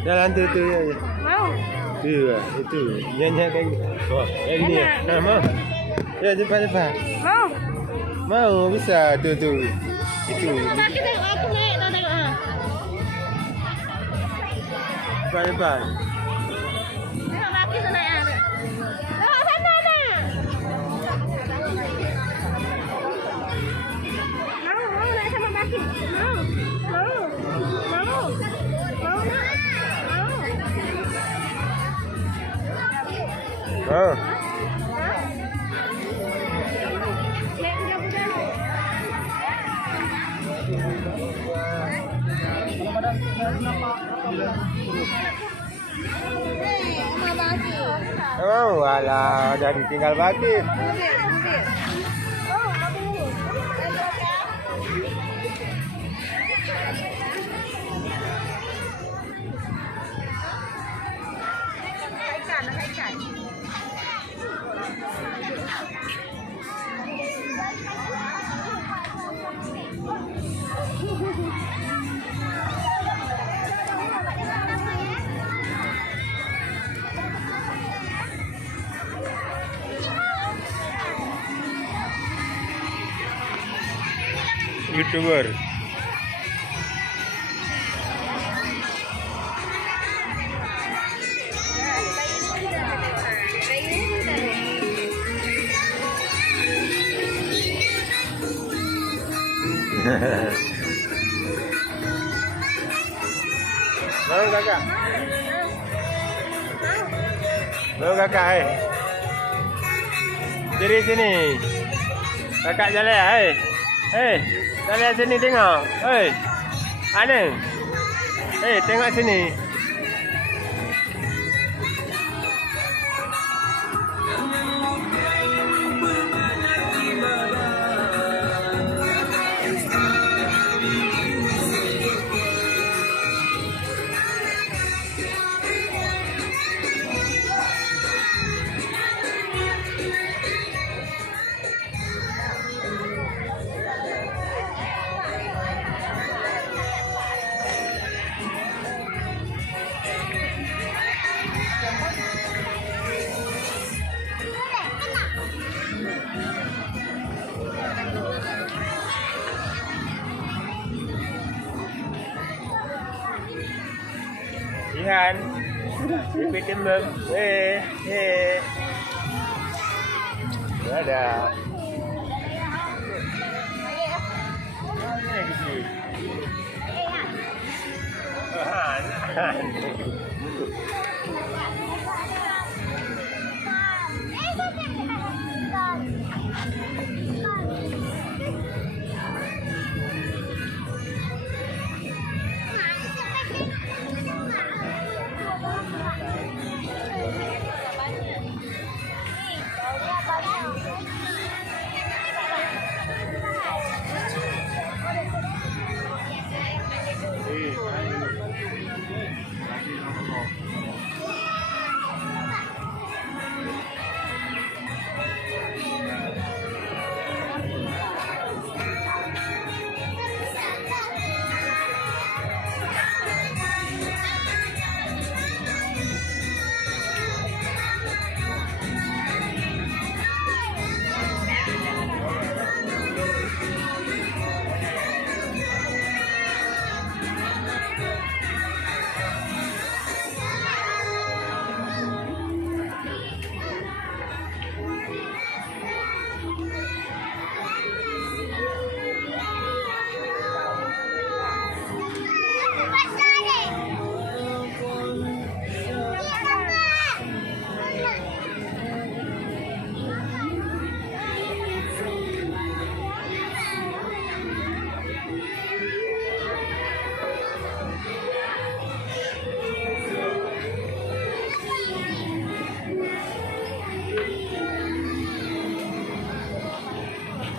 Jalan tu ya. Mau? Tu lah, itu. Nyanyi kan. Oh, ini ya. Nah, mau. Ya, cepat. Mau? Mau bisa tu. Itu. Kaki tengok aku naik tak tengok ah. Cepat. Tengok kaki tu naik ah. Tengok sana nak. Mau naik sama kaki. Mau nak. Mau. Oh. Oh, alah, dah ditinggal bakit. YouTuber. Mau kakak? Mau kakak Dari sini. Kakak jalan ya jalan sini tengok. Ada. Tengok sini. Ihan. Pipit tembem. Ada.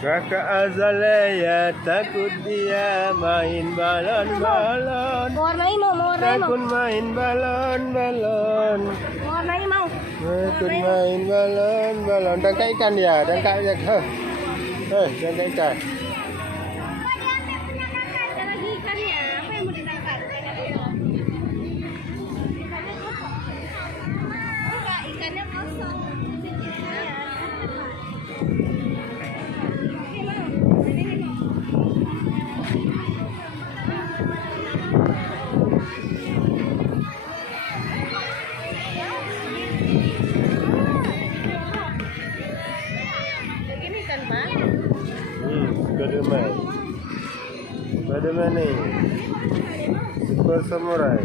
Kakak Azalea takut dia main balon-balon. Warnai mau. Takut main balon-balon. Warnai mau. Takut main balon-balon. Tangkap ikan dia, tangkap ikan. Tangkap ikan. Ada lagi ikannya. Apa yang mau ditangkap? Samurai. Spider-Man nih. Super Samurai.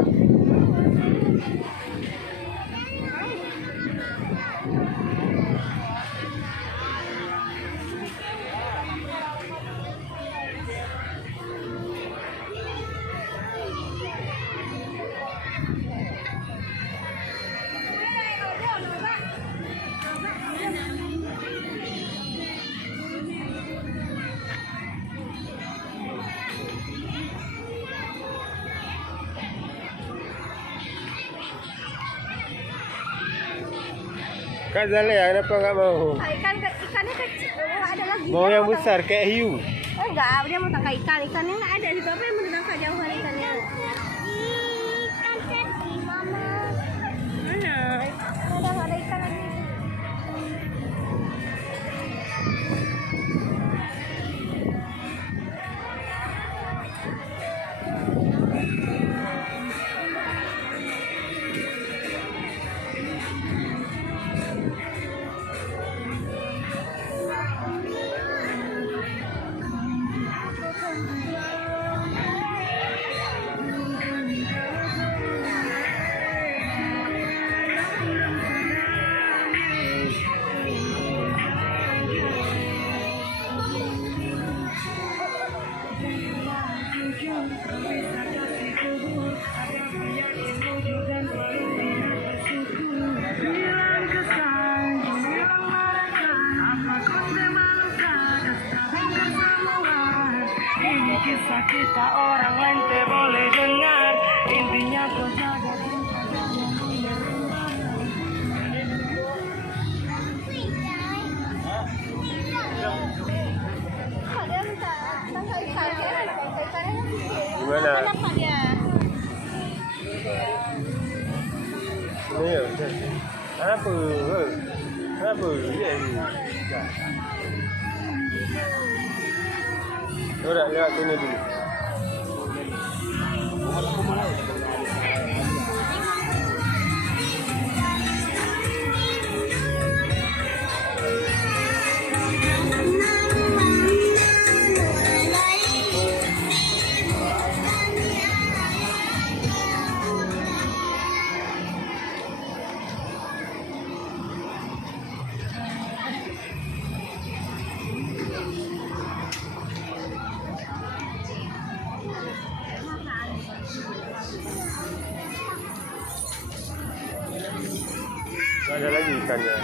Kak Zalia, kenapa nggak mau? Ikannya kecil. Oh, ada lagi. Mau yang besar kayak hiu. Oh, enggak, dia mau tangkap ikan. Ikannya nggak ada di bapak yang mau ditangkap jauhan ikannya. Ikan kecil, mama. Mana? Ada ikan lagi. Kisah kita orang lain boleh dengar, intinya kau jaga. Dia minta tangkap ikannya. Gimana? Kenapa dia? Ini ya. Apa? Apa? Ya ini. Udah lihat sini dulu. Ada lagi ikannya.